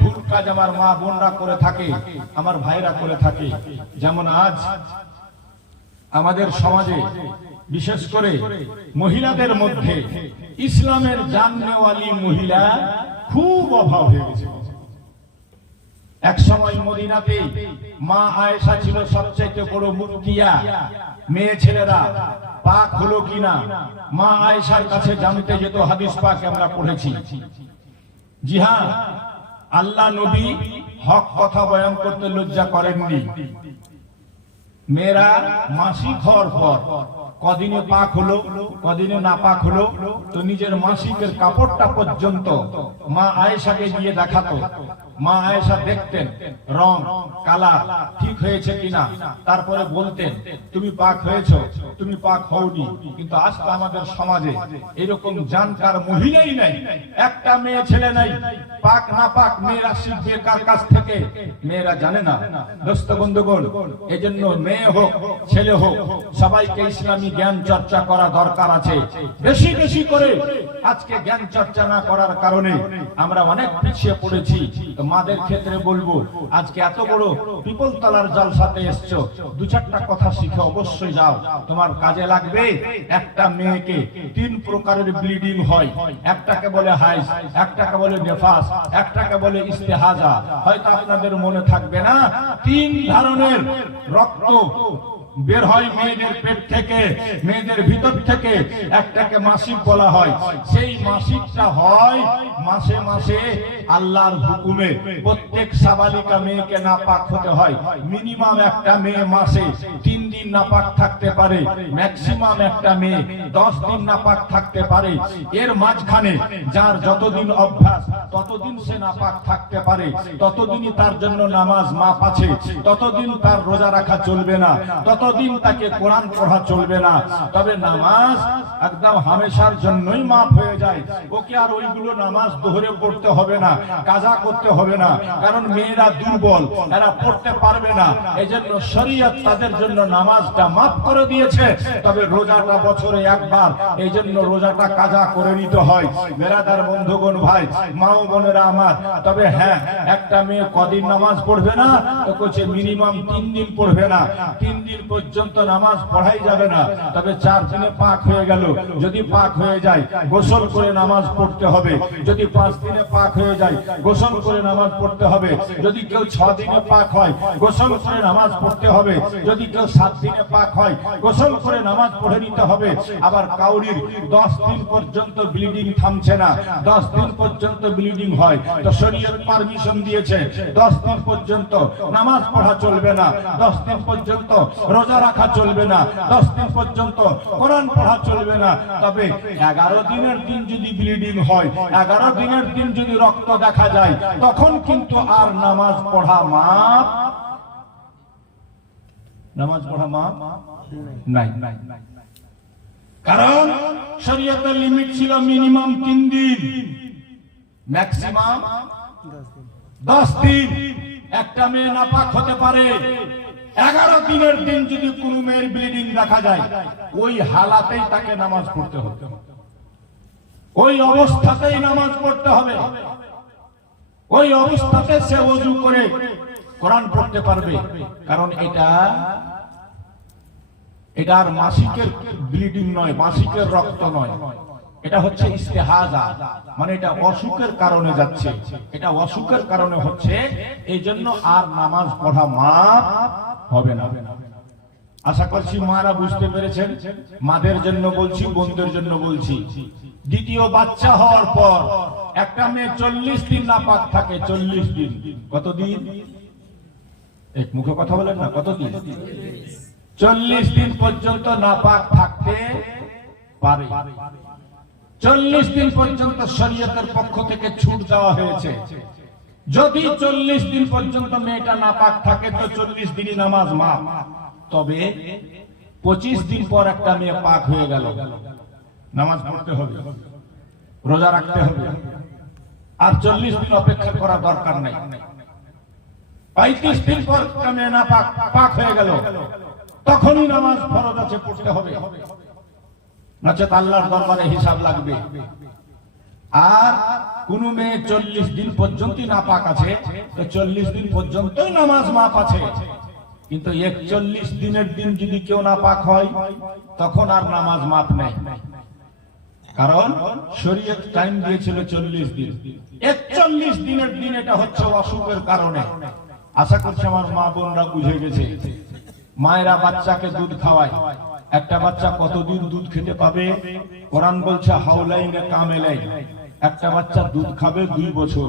ভুল কাজ আমার মা বোনরা করে থাকে, আমার ভাইরা করে থাকে। যেমন আজ আমাদের সমাজে বিশেষ করে মহিলাদের মধ্যে ইসলামের জাননেওয়ালি মহিলা খুব অভাব হয়ে গেছে। এক সময় মদিনাতে মা আয়েশা ছিল সবচেয়ে বড় মুফতিয়া। মেয়ে ছেলেরা পাক হলো কিনা মা আয়েশার কাছে জানতে যেত। হাদিস পাকে আমরা পড়েছি। জি হ্যাঁ, আল্লাহ নবী হক কথা বয়ান করতে লজ্জা করেননি। মেয়েরা মাসিক হওয়ার পর কদিনে পাক হলো কদিনে না পাক হলো, তো নিজের মাসিকের কাপড়টা পর্যন্ত মা আয়েশাকে গিয়ে দেখাতো। মা আয়েশা দেখতেন রং কালার ঠিক হয়েছে কিনা, তারপরে বলতেন তুমি পাক হয়েছো, তুমি পাক হওনি। কিন্তু আজ তো আমাদের সমাজে এরকম জানকার মহিলাই নাই, একটা মেয়ে ছেলে নাই। পাক না পাক মেয়েরা শিখবে কার কাছ থেকে? মেয়েরা জানে না। দোস্ত বন্ধুগণ, এজন্য মেয়ে হোক ছেলে হোক সবাইকে ইসলামী জ্ঞান চর্চা করা দরকার আছে। বেশি বেশি করে আজকে জ্ঞান চর্চা না করার কারণে আমরা অনেক পিছিয়ে পড়েছি। মাদের ক্ষেত্রে বলবো, আজকে এত বড় পিপল তলার জলসাতে এসছো, দু চারটা কথা শিখে অবশ্যই যাও, তোমার কাজে লাগবে। একটা মেয়েকে 3 প্রকারের ব্লিডিং হয়। একটাকে বলে হাইজ, একটাকে বলে নেফাস, একটাকে বলে ইস্তেহাজা। হয়তো আপনাদের মনে থাকবে না, 3 ধরনের রক্ত বের হয় মেয়েদের পেট থেকে, মেয়েদের ভিতর থেকে। একটাকে মাসিক বলা হয়। সেই মাসিকটা হয় মাসে মাসে আল্লাহর হুকুমে। প্রত্যেক সাবালিকা মেয়েকে নাপাক হতে হয়। মিনিমাম একটা মেয়ে মাসে 3 দিন নাপাক থাকতে পারে, ম্যাক্সিমাম একটা মেয়ে 10 দিন নাপাক থাকতে পারে। এর মাঝখানে যার যতদিন অভ্যাস ততদিন সে নাপাক থাকতে পারে, ততদিনই তার জন্য নামাজ মাপ আছে, ততদিন তার রোজা রাখা চলবে না, ততদিন তাকে কোরআন পড়া চলবে না। তবে নামাজ একদম হামেশার জন্যই মাফ হয়ে যায়। ওকে আর ওইগুলো নামাজ দোহরে পড়তে হবে না, কাজা করতে হবে না। কারণ মেয়েরা দুর্বল, এরা পড়তে পারবে না। এজন্য শরীয়ত তাদের জন্য নামাজটা মাফ করে দিয়েছে। তবে রোজাটা বছরে একবার, এইজন্য রোজাটা কাজা করে নিতে হয়। বেরাদার বন্ধুগণ, ভাই মা ও বোনেরা আমার, তবে হ্যাঁ, একটা মেয়ে কদিন নামাজ পড়বে না? তো কোচে মিনিমাম 3 দিন পড়বে না। 3 দিন পর্যন্ত নামাজ পড়াই যাবে না। তবে 4 দিনে পাক হয়ে গেল, যদি পাক হয়ে যায় গোসল করে নামাজ পড়তে হবে। যদি 5 দিনে পাক হয়ে যায় গোসল করে নামাজ পড়তে হবে। যদি কেউ 6 দিনে পাক হয় গোসল করে নামাজ পড়তে হবে। যদি কেউ 7 দিনে পাক হয় গোসল করে নামাজ পড়ে নিতে হবে। আবার কাউরির 10 দিন পর্যন্ত ব্লিডিং থামছে না, 10 দিন পর্যন্ত ব্লিডিং হয়, তো শরীয়ত পারমিশন দিয়েছে 10 দিন পর্যন্ত নামাজ পড়া চলবে না, 10 দিন পর্যন্ত রোজা রাখা চলবে না, 10 দিন পর্যন্ত কোরআন পড়া চলবে না। তবে 11 দিনের দিন যদি ব্লিডিং হয়, 11 দিনের দিন যদি রক্ত দেখা যায়, তখন কিন্তু আর নামাজ পড়া মাপ, নামাজ পড়া মাপ নাই। কারণ শরীয়তের লিমিট ছিল মিনিমাম 3 দিন, ম্যাক্সিমাম 10 দিন। একটা মেয়ে নাপাক হতে পারে। 11 দিনের দিন যদি কোনো মেয়ের ব্লিডিং দেখা যায়, ওই হালাতেই তাকে নামাজ পড়তে হবে, ওই অবস্থাতেই নামাজ পড়তে হবে। ওই অবস্থাতে সে ওযু করে কোরআন পড়তে পারবে। কারণ এটা আর মাসিকের ব্লিডিং নয়, মাসিকের রক্ত নয়, এটা হচ্ছে ইস্তেহাজা, মানে এটা অসুখের কারণে যাচ্ছে, এটা অসুখের কারণে হচ্ছে। এই জন্য আর নামাজ পড়া মাপ হবে না। আশা করছি মারা বুঝতে পেরেছেন। মাদের জন্য বলছি, বোনদের জন্য বলছি। দ্বিতীয় বাচ্চা হওয়ার পর একটা মেয়ে 40 দিন নাপাক থাকে। 40 দিন, কতদিন? এক মুখে কথা বলেন না, কতদিন? 40 দিন পর্যন্ত নাপাক থাকতে পারে। 40 দিন পর্যন্ত শরীয়তের পক্ষ থেকে ছুট দেওয়া হয়েছে। যদি 40 দিন পর্যন্ত মেয়েটা নাপাক থাকে তো 40 দিনই নামাজ মাফ। তবে 25 দিন পর একটা মেয়ে পাক হয়ে গেল, নামাজ পড়তে হবে, রোজা রাখতে হবে, আর 40 দিন অপেক্ষা করা দরকার নাই। 35 দিন পর একটা মেয়ে নাপাক পাক হয়ে গেল, তখনই নামাজ ফরজ আছে, পড়তে হবে, নচেত আল্লাহর দরবারে হিসাব লাগবে। আর কোন মেয়ে 40 দিন পর্যন্ত নাপাক আছে, তো 40 দিন পর্যন্তই নামাজ মাপ আছে। কিন্তু 41 দিনের দিন যদি কেউ নাপাক হয়, তখন আর নামাজ মাপ নেই, কারণ শরীয়ত টাইম দিয়েছিল 40 দিন। 41 দিনের দিন এটা হচ্ছে অসুখের কারণে। আশা করছি আমার মা বোনরা বুঝে গেছে। মায়েরা বাচ্চাকে দুধ খাওয়ায়, একটা বাচ্চা কতদিন দুধ খেতে পাবে? কোরআন বলছে হাওলাইনে কামেলাইন, একটা বাচ্চা দুধ খাবে 2 বছর।